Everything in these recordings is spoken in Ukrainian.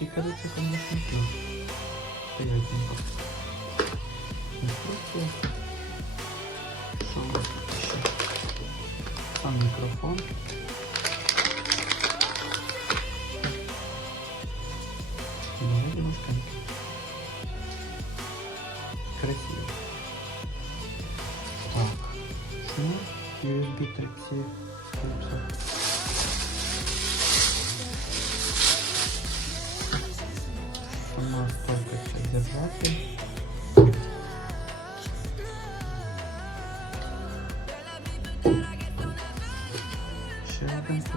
Чикарыцы, конечно, тоже приятненько. Инструкция. Что у нас тут еще? Сам микрофон. Давайте машканки. Красиво. Так. Шнур, USB 3C.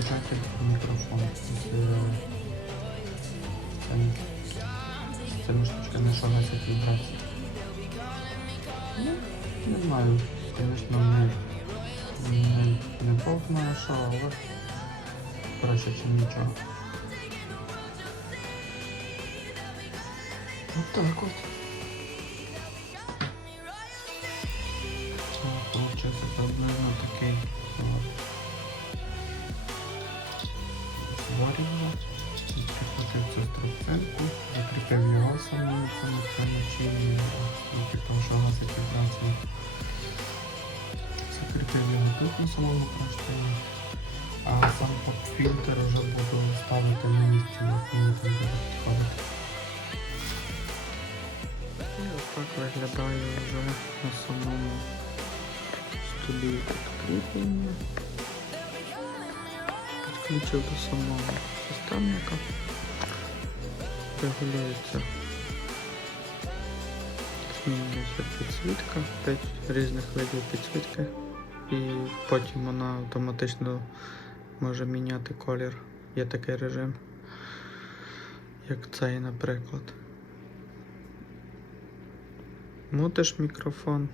для штуки. И держатель микрофона. Цими штучками, що вібрації. Ну, не знаю, звісно, не, не, не знає що, але краще, ніж нічого. От так от. Це Получився приблизно такий зварював. Прихватив цю струбцинку, закріпив його самим цим начинням, типу, що гасить вібрацію. Закріпив його тут на самому кронштейні. А сам поп-фільтр вже буду ставити на місці, як мені там буде підходити. І виглядає вже на самому столі підкріплення. Підключив до самого системника. Регулюється. Змінюється підсвітка, 5 різних видів підсвітки. І потім вона автоматично може міняти колір. Є такий режим, як цей, наприклад. Мутиш мікрофон,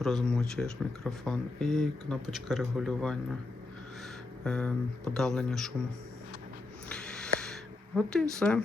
розмучуєш мікрофон і кнопочка регулювання подавлення шуму. От і все.